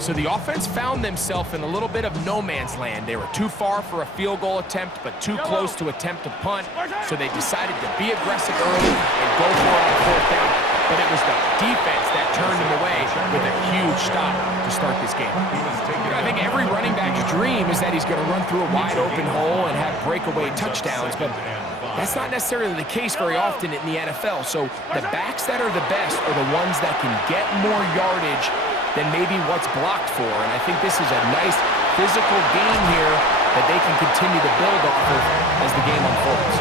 So the offense found themselves in a little bit of no man's land. They were too far for a field goal attempt, but too close to attempt a punt. So they decided to be aggressive early and go for it on fourth down. But it was the defense that turned them away with a huge stop to start this game. I think every running back's dream is that he's going to run through a wide open hole and have breakaway touchdowns, but that's not necessarily the case very often in the NFL. So the backs that are the best are the ones that can get more yardage than maybe what's blocked for. And I think this is a nice physical game here that they can continue to build off of as the game unfolds.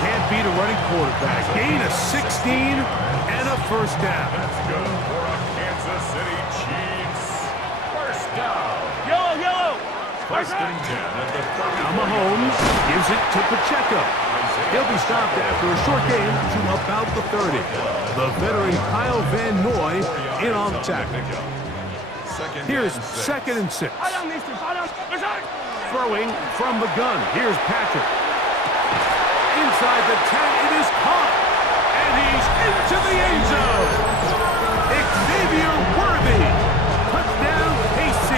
Can't beat a running quarterback. Gain of 16 and a first down. That's good for a Kansas City Chiefs. First down. Yellow. First and 10 at the 30. Now Mahomes gives it to Pacheco. He'll be stopped after a short game to about the 30. The veteran Kyle Van Noy in on the tackle. Here's second and 6. Throwing from the gun. Here's Patrick. Inside the 10, it is caught. And he's into the end zone. Xavier Worthy. Touchdown, KC.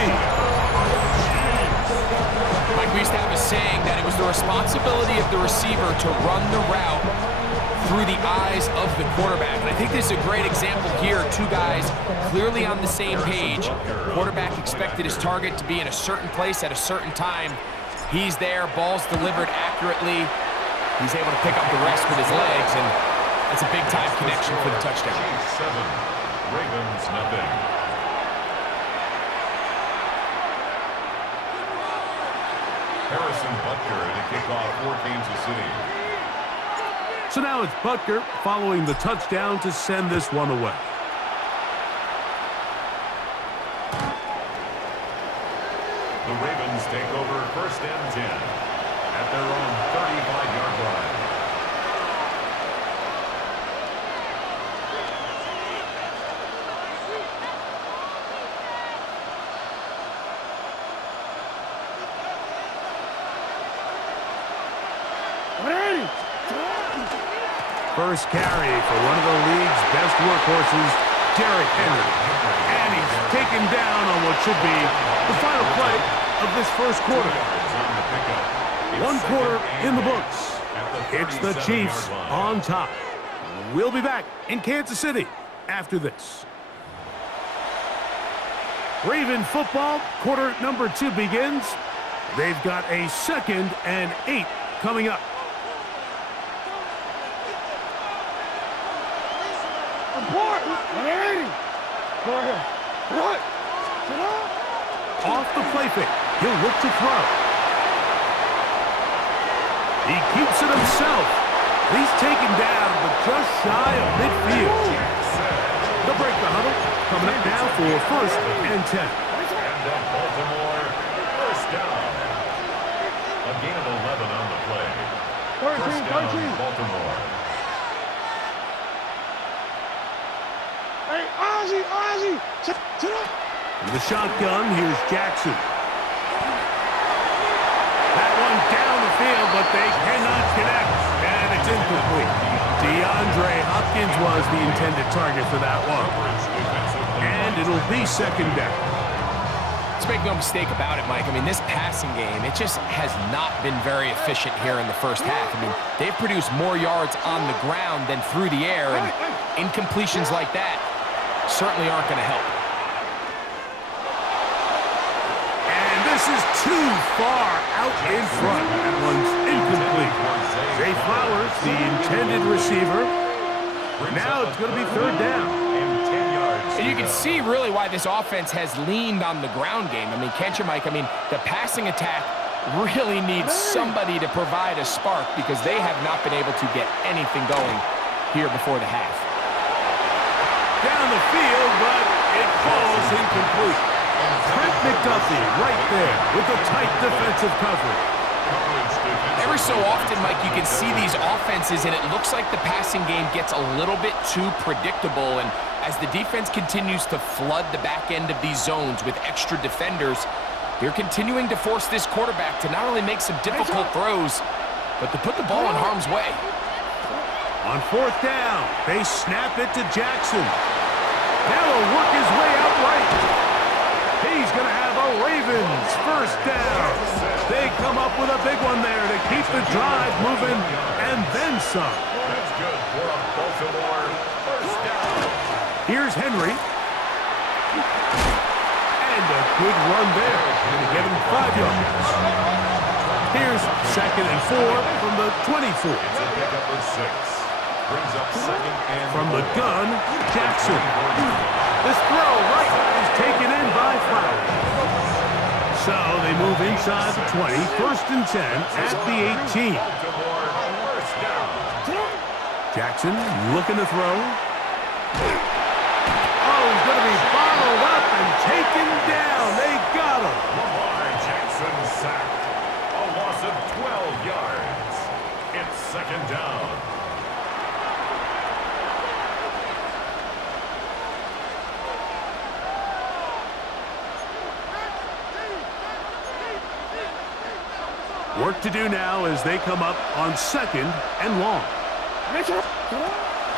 Like we used to have a saying that it was the responsibility of the receiver to run the route through the eyes of the quarterback. And I think this is a great example here. Two guys clearly on the same page. Quarterback expected his target to be in a certain place at a certain time. He's there, ball's delivered accurately. He's able to pick up the rest with his legs, and that's a big-time connection for the touchdown. 7, Ravens nothing. Harrison Butker to kick off for Kansas City. So now it's Butker following the touchdown to send this one away. The Ravens take over first and 10 at their own 35-yard line. First carry for one of the league's best workhorses, Derrick Henry. And he's taken down on what should be the final play of this first quarter. 1 quarter in the books. It's the Chiefs on top. We'll be back in Kansas City after this. Raven football, quarter number 2 begins. They've got a 2nd and 8 coming up. Off the play fake. He'll look to throw. He keeps it himself. He's taken down, but just shy of midfield. They'll break the huddle. Coming up now for first and 10. And the Baltimore first down. A gain of 11 on the play. First down, Baltimore. Hey, Ozzy! In the shotgun, here's Jackson. That one down the field, but they cannot connect. And it's incomplete. DeAndre Hopkins was the intended target for that one. And it'll be second down. Let's make no mistake about it, Mike. I mean, this passing game, it just has not been very efficient here in the first half. I mean, they've produced more yards on the ground than through the air, and incompletions like that certainly aren't going to help. And this is too far out in front. That one's incomplete. Zay Flowers, the intended receiver. Now it's going to be third down. And you can see really why this offense has leaned on the ground game. I mean, can't you, Mike? I mean, the passing attack really needs somebody to provide a spark because they have not been able to get anything going here before the half. Down the field, but it falls incomplete. Trent McDuffie right there with the tight defensive coverage. Every so often, Mike, you can see these offenses, and it looks like the passing game gets a little bit too predictable. And as the defense continues to flood the back end of these zones with extra defenders, they're continuing to force this quarterback to not only make some difficult throws, but to put the ball in harm's way. On fourth down, they snap it to Jackson. Now he'll work his way out right. Ravens, first down. They come up with a big one there to keep the drive moving, and then some. That's good for a Baltimore first down. Here's Henry. And a good run there. Going to get him 5 yards. Here's 2nd and 4 from the 24. It's a pickup of 6. Brings up 2nd and From the gun, Jackson. This throw right is taken in by Flowers. So they move inside the 20, 1st and 10 at the 18. Baltimore first down. Jackson looking to throw. Oh, he's going to be bottled up and taken down. They got him. Lamar Jackson sacked. A loss of 12 yards. It's 2nd down. Work to do now as they come up on 2nd and long.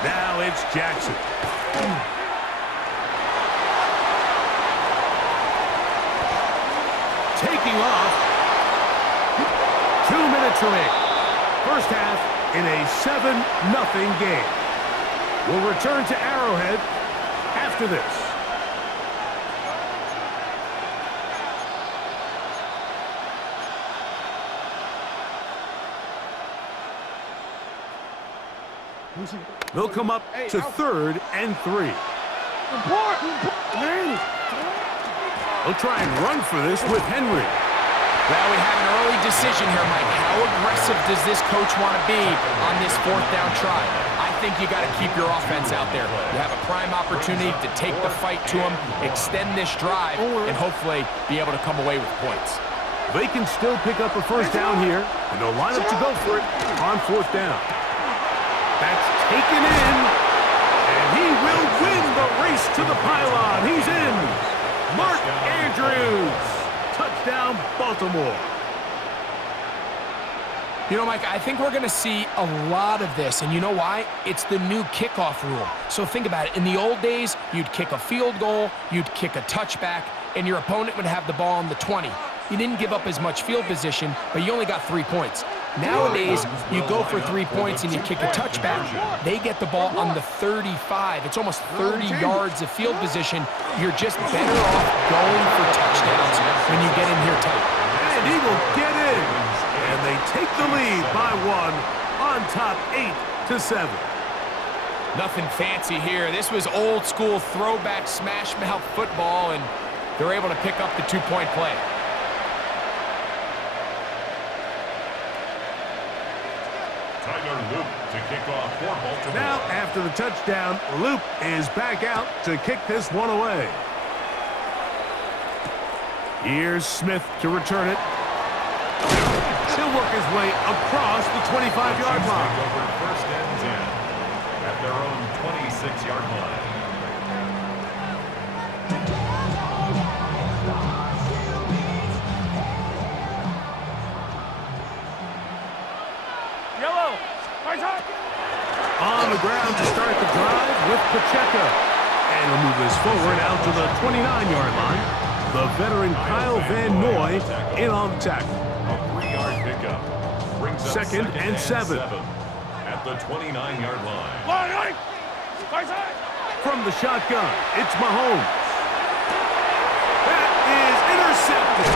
Now it's Jackson. Taking off. 2 minutes remaining. First half in a 7-0 game. We'll return to Arrowhead after this. They'll come up to 3rd and 3. They'll try and run for this with Henry. Well, we have an early decision here, Mike. How aggressive does this coach want to be on this 4th down try? I think you got to keep your offense out there. You have a prime opportunity to take the fight to them, extend this drive, and hopefully be able to come away with points. They can still pick up a first down here, and they'll line up to go for it on 4th down. That's taken in, and he will win the race to the pylon. He's in. Mark Andrews. Touchdown, Baltimore. You know, Mike, I think we're going to see a lot of this, and you know why? It's the new kickoff rule. So think about it. In the old days, you'd kick a field goal, you'd kick a touchback, and your opponent would have the ball on the 20. You didn't give up as much field position, but you only got 3 points. Nowadays, you go for 3 points and you kick a touchback. They get the ball on the 35. It's almost 30 yards of field position. You're just better off going for touchdowns when you get in here tight. And he will get in. And they take the lead by 1 on top 8-7. Nothing fancy here. This was old school throwback smash mouth football, and they're able to pick up the 2-point play. Loop to kick off for Baltimore. Now, after the touchdown, Loop is back out to kick this one away. Here's Smith to return it. He'll work his way across the 25-yard line. Over 1st and 10 at their own 26-yard line. On the ground to start the drive with Pacheco. And he'll move this forward out to the 29-yard line. The veteran Kyle Van Noy in on the tackle. A 3-yard pickup. Brings up 2nd and 7. At the 29-yard line. From the shotgun, it's Mahomes. That is intercepted.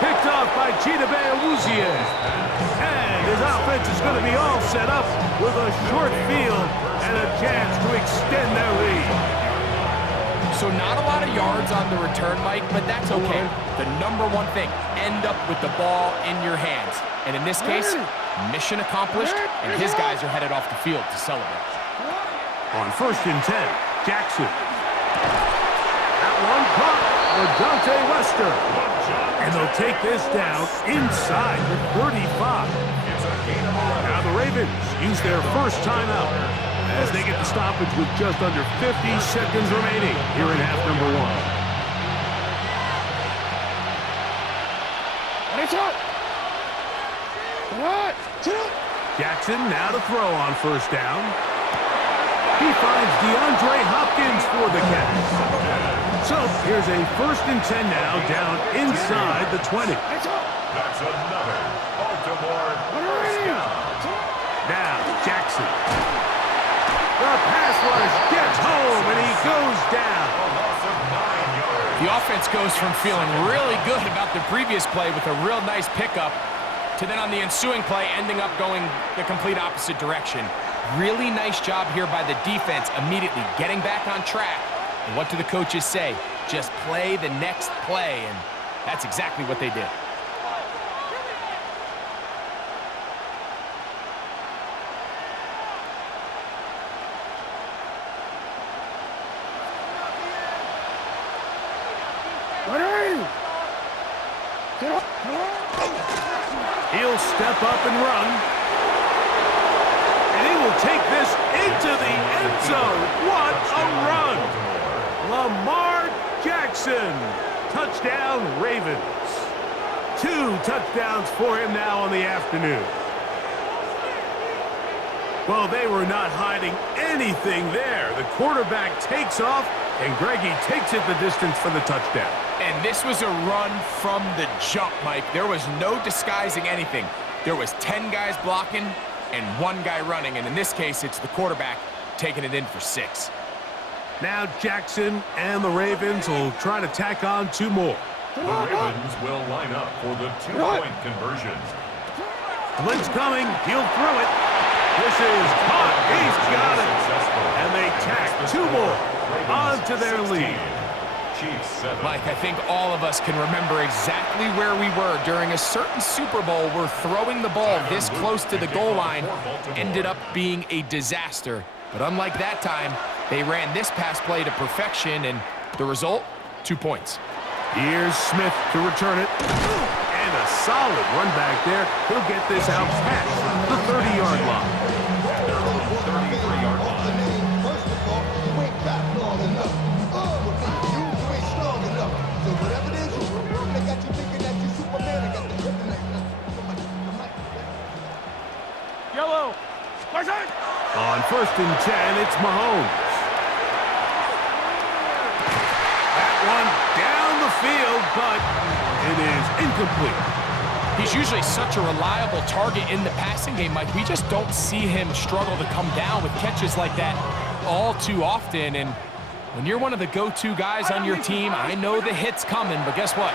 Picked off by Chidobe Awuzie. And his offense is going to be all set up with a short field and a chance to extend their lead. So not a lot of yards on the return, Mike, but that's okay. The number one thing, end up with the ball in your hands. And in this case, mission accomplished, and his guys are headed off the field to celebrate. On 1st and 10, Jackson. That one caught for Dante Wester. And they'll take this down inside the 35. Now the Ravens use their first timeout as they get the stoppage with just under 50 seconds remaining here in half number 1. Jackson now to throw on 1st down. He finds DeAndre Hopkins for the catch. So here's a 1st and 10 now, down inside the 20. That's another Baltimore first down. Now, Jackson. The pass rush gets home, and he goes down. A loss of 9 yards. The offense goes from feeling really good about the previous play with a real nice pickup to then on the ensuing play ending up going the complete opposite direction. Really nice job here by the defense immediately getting back on track. And what do the coaches say? Just play the next play, and that's exactly what they did. He'll step up and run. And he will take this into the end zone. What a run! Lamar Jackson. Touchdown, Ravens. 2 touchdowns for him now on the afternoon. Well, they were not hiding anything there. The quarterback takes off, and Greggy takes it the distance for the touchdown. And this was a run from the jump, Mike. There was no disguising anything. There was 10 guys blocking and 1 guy running, and in this case, it's the quarterback taking it in for 6. Now Jackson and the Ravens will try to tack on 2 more. The Ravens will line up for the 2-point conversion. Blitz coming. He'll throw it. This is caught. He's got it. And they tack 2 more onto their lead. Chiefs 7. Mike, I think all of us can remember exactly where we were during a certain Super Bowl where throwing the ball this close to the goal line ended up being a disaster. But unlike that time, they ran this pass play to perfection, and the result, 2 points. Here's Smith to return it. And a solid run back there. He'll get this out past the 30-yard line. At their own 33-yard line. First of all, you ain't got long enough. You ain't strong enough. So whatever it is, they got you thinking that you Superman. They got the kryptonite. Yellow. Person. On 1st and 10, it's Mahomes. That one down the field, but it is incomplete. He's usually such a reliable target in the passing game, Mike. We just don't see him struggle to come down with catches like that all too often. And when you're one of the go-to guys on your team, I know the hit's coming, but guess what?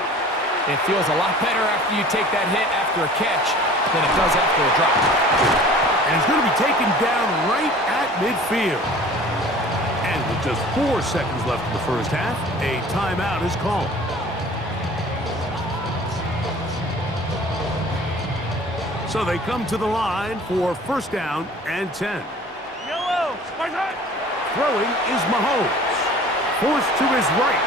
It feels a lot better after you take that hit after a catch than it does after a drop. And he's going to be taken down right at midfield. And with just 4 seconds left in the first half, a timeout is called. So they come to the line for 1st down and 10. Yellow. Person. Throwing is Mahomes. Forced to his right.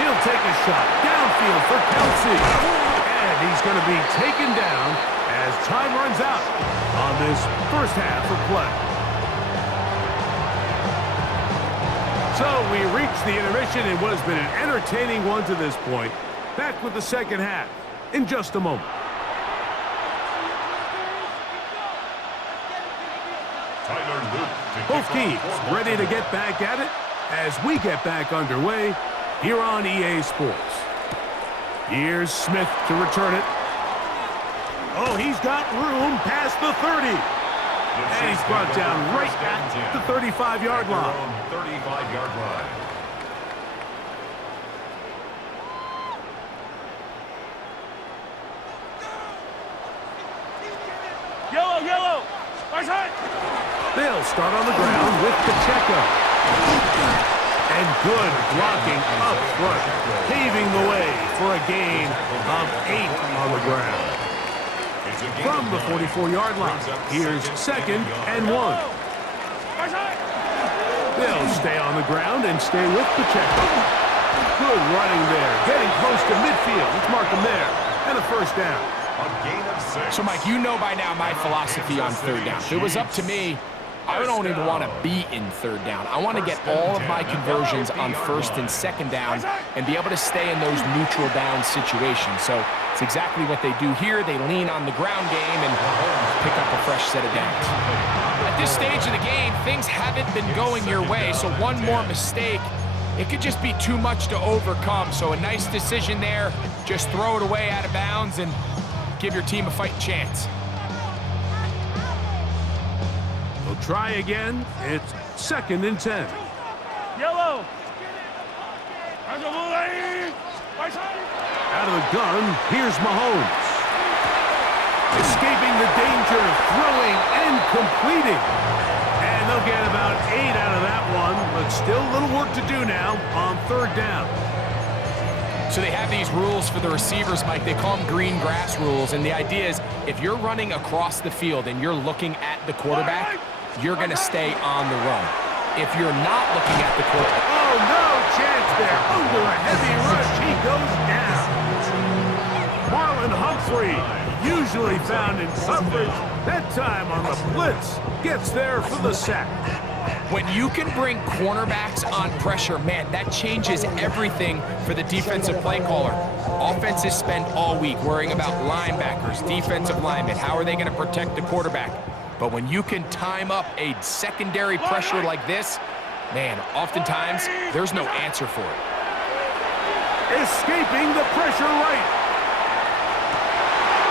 He'll take a shot downfield for Kelsey. And he's going to be taken down as time runs out on this first half of play. So we reach the intermission in what has been an entertaining one to this point. Back with the second half in just a moment. Both teams ready to get back at it as we get back underway here on EA Sports. Here's Smith to return it. Oh, he's got room past the 30. And he's brought down right at the 35-yard line. 35-yard line. Yellow. Yellow. Person. They'll start on the ground with Pacheco. And good blocking up front, paving the way for a gain of 8 on the ground. From the 44-yard line, here's 2nd and 1. They'll stay on the ground and stay with Pacheco. Good running there, getting close to midfield. Let's mark him there. And a 1st down. A gain of 6. So, Mike, you know by now my philosophy on 3rd down. If it was up to me, I don't even want to be in 3rd down. I want to get all of my conversions on 1st and 2nd down and be able to stay in those neutral down situations. So it's exactly what they do here. They lean on the ground game and pick up a fresh set of downs. At this stage of the game, things haven't been going your way, so one more mistake it could just be too much to overcome. So a nice decision there. Just throw it away out of bounds and give your team a fighting chance. They'll try again. It's 2nd and 10. Yellow. Out of the gun, here's Mahomes. Escaping the danger, throwing and completing. And they'll get about 8 out of that one, but still a little work to do now on 3rd down. So they have these rules for the receivers, Mike. They call them green grass rules, and the idea is if you're running across the field and you're looking at the quarterback, you're going to stay on the run. If you're not looking at the quarterback... Oh, no chance there. Under a heavy rush, he goes down. Marlon Humphrey, usually found in coverage, that time on the blitz, gets there for the sack. When you can bring cornerbacks on pressure, man, that changes everything for the defensive play caller. Offenses spend all week worrying about linebackers, defensive linemen. How are they going to protect the quarterback? But when you can time up a secondary pressure like this, man, oftentimes there's no answer for it. Escaping the pressure right.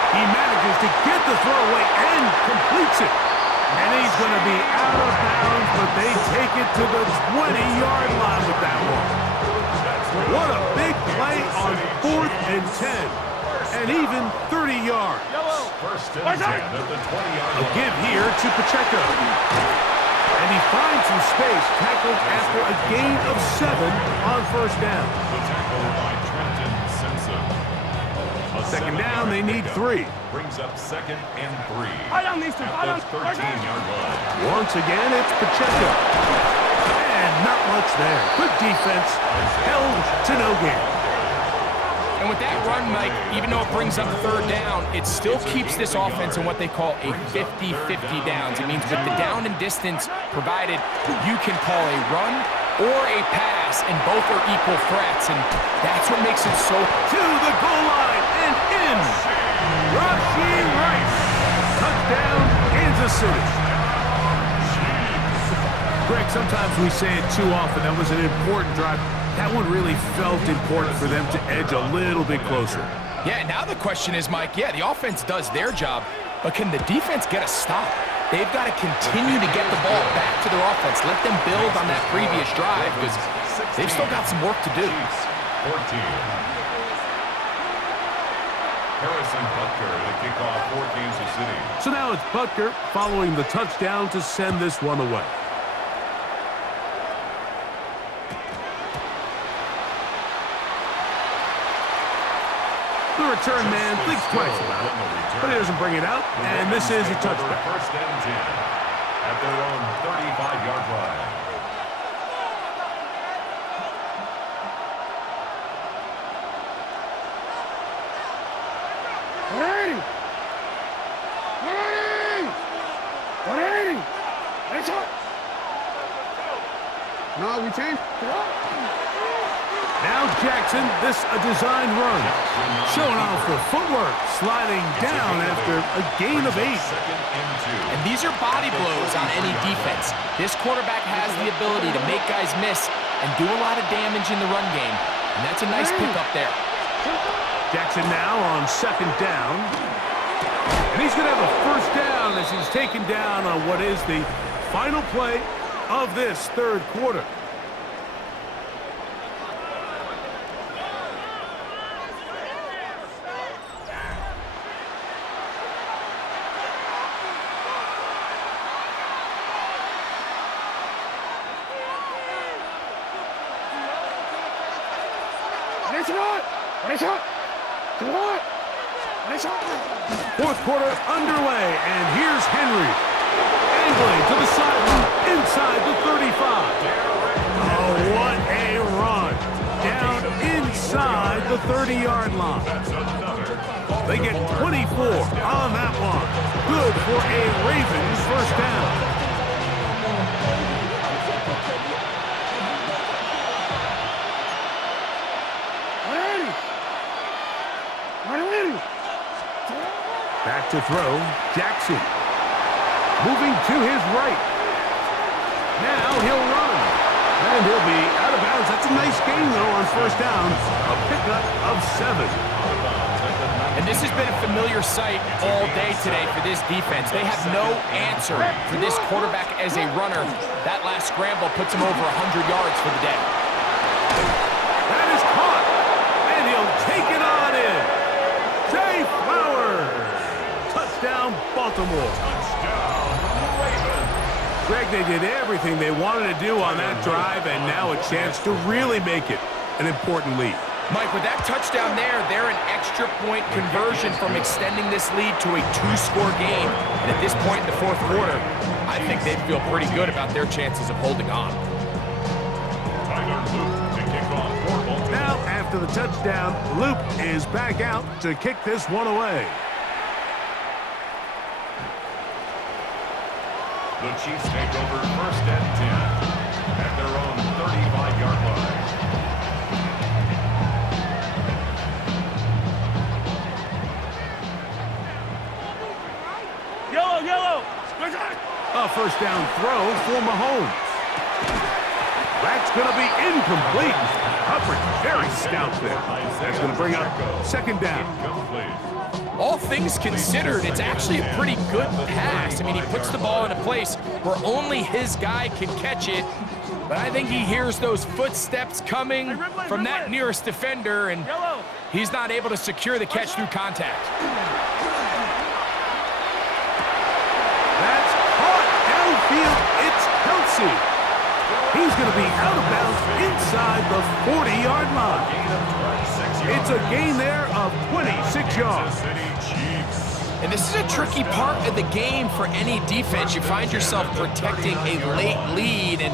He manages to get the throw away and completes it. And he's going to be out of bounds, but they take it to the 20-yard line with that one. What a big play on 4th and 10, and even 30 yards. First and 10 at the 20-yard A line. give here to Pacheco. And he finds some space, tackled after a gain of 7 on 1st down. The tackle by Trenton Simpson. A 2nd down, they need 3. Brings up 2nd and 3 At the 13-yard line. Once again, it's Pacheco. And not much there. Good defense, held to no gain. And with that run, Mike, even though it brings up 3rd down, it still keeps this offense in what they call a 50-50 downs. It means with the down and distance provided, you can call a run or a pass, and both are equal threats, and that's what makes it so... To the goal line and in. Rashee Rice. Touchdown, Kansas City. Greg, sometimes we say it too often. That was an important drive. That one really felt important for them to edge a little bit closer. Yeah, now the question is, Mike, yeah, the offense does their job, but can the defense get a stop? They've got to continue to get the ball back to their offense. Let them build on that previous drive because they've still got some work to do. 14. Harrison Butker to kick off for Kansas City. So now it's Butker following the touchdown to send this one away. The return man thinks twice about it, but he doesn't bring it out, and this is a touchback. 1st and 10 at their own 35-yard line. No, we changed. Now Jackson, this a designed run. Showing off the footwork, sliding down after a gain of 8. 2nd and 2. And these are body blows on any defense. This quarterback has the ability to make guys miss and do a lot of damage in the run game, and that's a nice pickup there. Jackson now on 2nd down. And he's going to have a 1st down as he's taken down on what is the final play of this 3rd quarter. Fourth quarter underway, and here's Henry. Angling to the sideline, inside the 35. Oh, what a run. Down inside the 30-yard line. They get 24 on that one. Good for a Ravens 1st down. Back to throw, Jackson. Moving to his right. Now he'll run. And he'll be out of bounds at That's a nice game, though, on first down. A pickup of 7. And this has been a familiar sight all day today for this defense. They have no answer for this quarterback as a runner. That last scramble puts him over 100 yards for the day. That is caught, and he'll take it on in. Zay Flowers. Touchdown, Baltimore. Touchdown, Ravens. Greg, they did everything they wanted to do on that drive, and now a chance to really make it an important lead. Mike, with that touchdown there, they're an extra point conversion from extending this lead to a 2-score game. And at this point in the fourth quarter, I think they'd feel pretty good about their chances of holding on. Tyler Luke to kick off for Baltimore. Now, after the touchdown, Luke is back out to kick this one away. The Chiefs take over first and 10 at their own 35-yard line. Yellow. A first down throw for Mahomes. That's going to be incomplete. Coverage very stout there. That's going to bring up second down. Incomplete. All things considered, it's actually a pretty good pass. I mean, he puts the ball in a place where only his guy can catch it. But I think he hears those footsteps coming from that nearest defender, and he's not able to secure the catch through contact. That's caught downfield. It's Kelsey. He's going to be out of bounds inside the 40-yard line. It's a gain there of 26 yards. And this is a tricky part of the game for any defense. You find yourself protecting a late lead, and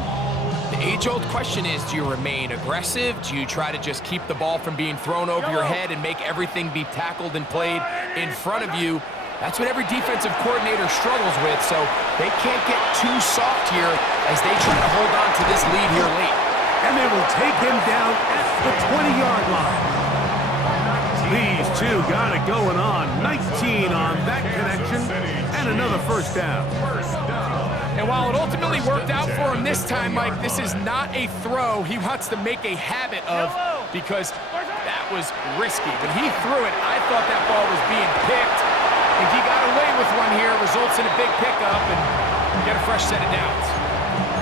the age-old question is, do you remain aggressive? Do you try to just keep the ball from being thrown over your head and make everything be tackled and played in front of you? That's what every defensive coordinator struggles with, so they can't get too soft here as they try to hold on to this lead here late. And they will take him down at the 20-yard line. These two got it going on. 19 on that connection, and another first down. And while it ultimately worked out for him this time, Mike, this is not a throw he wants to make a habit of, because that was risky. When he threw it, I thought that ball was being picked. I think he got away with one here, results in a big pickup, and get a fresh set of downs.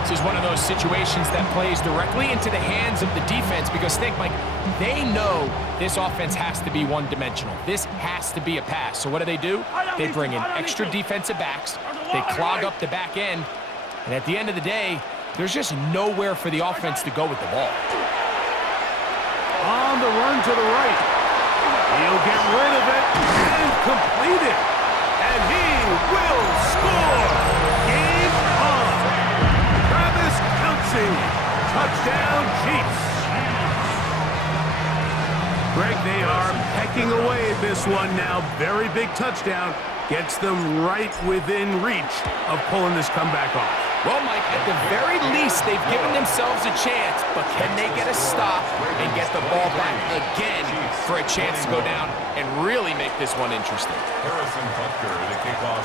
This is one of those situations that plays directly into the hands of the defense, because think, Mike, they know this offense has to be one-dimensional. This has to be a pass. So what do? They bring in extra defensive backs. They clog up the back end. And at the end of the day, there's just nowhere for the offense to go with the ball. On the run to the right. He'll get rid of it and complete it. And he will score. Game on. Travis Kelce. Touchdown, Chiefs. Greg, they are pecking away at this one now. Very big touchdown. Gets them right within reach of pulling this comeback off. Well, Mike, at the very least, they've given themselves a chance, but can they get a stop and get the ball back again for a chance to go down and really make this one interesting?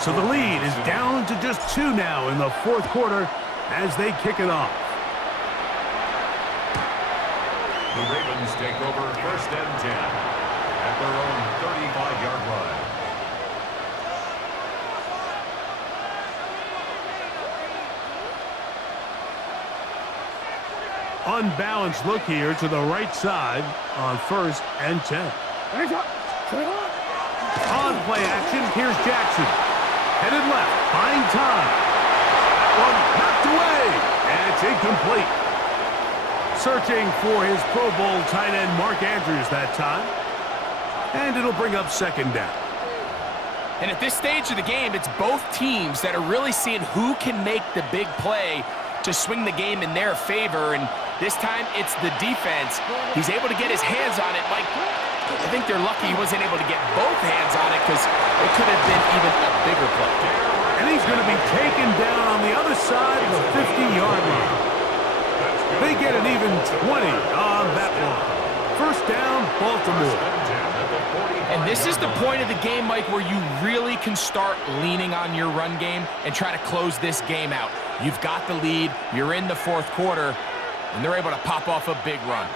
So the lead is down to just 2 now in the fourth quarter as they kick it off. The Ravens take over first and 10 at their own 35-yard line. Unbalanced look here to the right side on first and 10. On play action, here's Jackson. Headed left, buying time. That one knocked away, and it's incomplete. Searching for his Pro Bowl tight end Mark Andrews that time. And it'll bring up second down. And at this stage of the game, it's both teams that are really seeing who can make the big play to swing the game in their favor, and this time it's the defense. He's able to get his hands on it. Mike, I think they're lucky he wasn't able to get both hands on it, because it could have been even a bigger play. And he's going to be taken down on the other side of the 50-yard line. They get an even 20 on that one. First down, Baltimore. And this is the point of the game, Mike, where you really can start leaning on your run game and try to close this game out. You've got the lead. You're in the fourth quarter. And they're able to pop off a big run.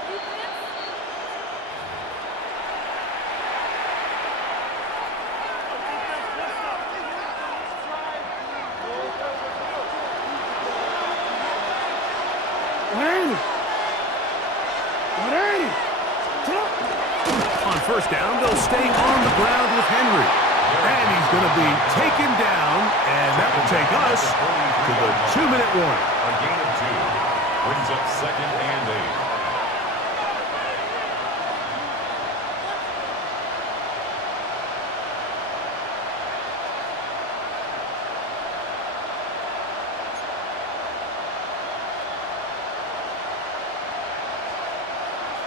On first down, they'll stay on the ground with Henry. And he's going to be taken down, and that will take us to the 2-minute warning. A gain of 2 brings up 2nd and 8.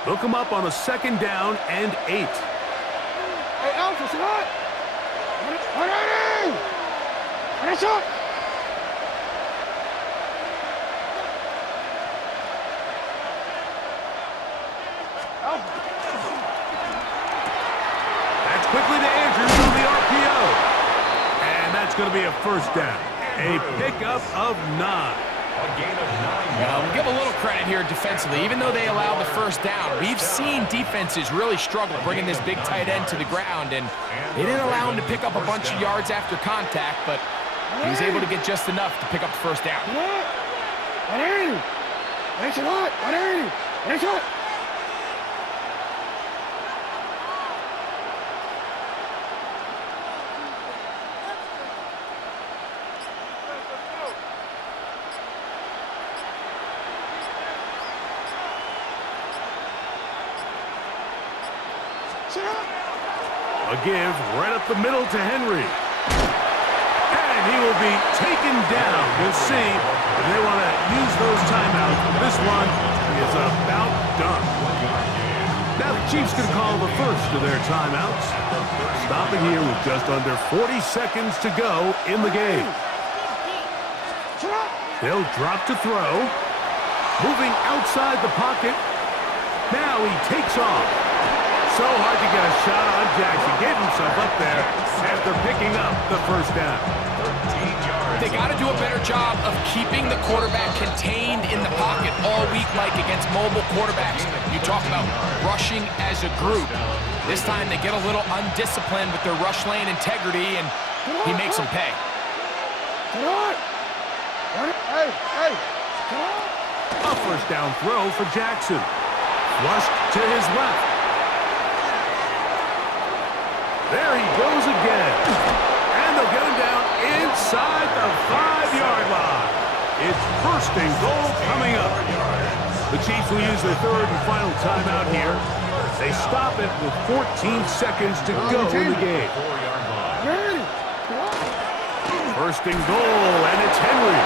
They'll come up on a 2nd down and 8. Hey, Alpha, shot! What shot? That's quickly to Andrews on the RPO. And that's going to be a first down. A pickup of 9. A gain of 9 We'll yards. give a little credit here defensively. Even though they allowed the first down, we've seen defenses really struggle bringing this big tight end to the ground, and they didn't allow him to pick up a bunch of yards after contact, but he was able to get just enough to pick up the first down. A give right up the middle to Henry. And he will be taken down. We'll see if they want to use those timeouts. This one is about done. Now the Chiefs can call the first of their timeouts. Stopping here with just under 40 seconds to go in the game. They'll drop to throw. Moving outside the pocket. Now he takes off. So hard to get a shot on Jackson. Gave himself up there after picking up the first down. 13 yards. They got to do a better job of keeping the quarterback contained in the pocket all week, Mike, against mobile quarterbacks. You talk about rushing as a group. This time they get a little undisciplined with their rush lane integrity, and he makes them pay. A first down throw for Jackson. Flushed to his left. There he goes again. And they'll get him down inside the 5-yard line. It's first and goal coming up. The Chiefs will use their third and final timeout here. They stop it with 14 seconds to go in the game. 4-yard line. First and goal, and it's Henry.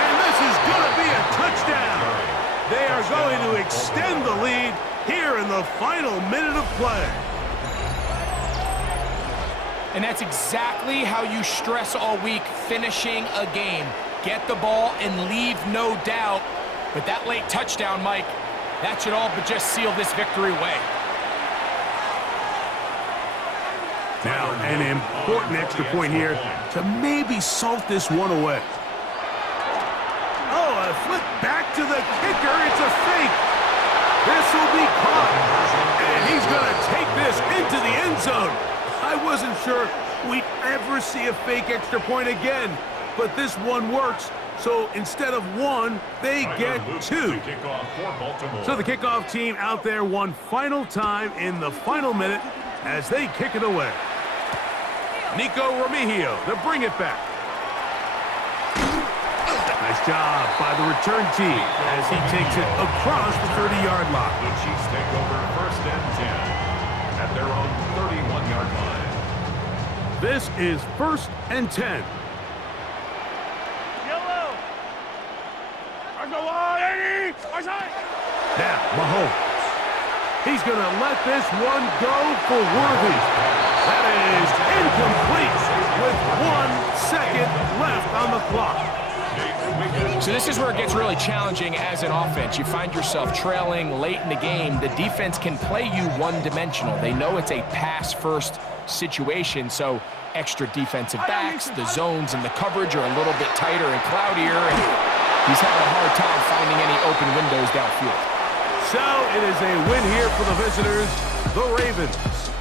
And this is going to be a touchdown. They are going to extend the lead here in the final minute of play. And that's exactly how you stress all week, finishing a game. Get the ball and leave no doubt. But that late touchdown, Mike, that should all but just seal this victory away. Now, an important extra point here to maybe salt this one away. Oh, a flip back to the kicker. It's a fake. This will be caught. And he's going to take this into the end zone. I wasn't sure we'd ever see a fake extra point again, but this one works. So instead of 1, they get 2. So the kickoff team out there one final time in the final minute as they kick it away. Nico Remigio to bring it back. Nice job by the return team as he takes it across the 30-yard line. The Chiefs take over 1st and 10 at their own 31-yard line. This is 1st and 10. Yellow! I go on, Eddie! Now, Mahomes. He's going to let this one go for Worthy. That is incomplete with 1 second left on the clock. So this is where it gets really challenging as an offense. You find yourself trailing late in the game. The defense can play you one-dimensional. They know it's a pass-first situation, so extra defensive backs, the zones and the coverage are a little bit tighter and cloudier, and He's having a hard time finding any open windows downfield. So it is a win here for the visitors, the Ravens.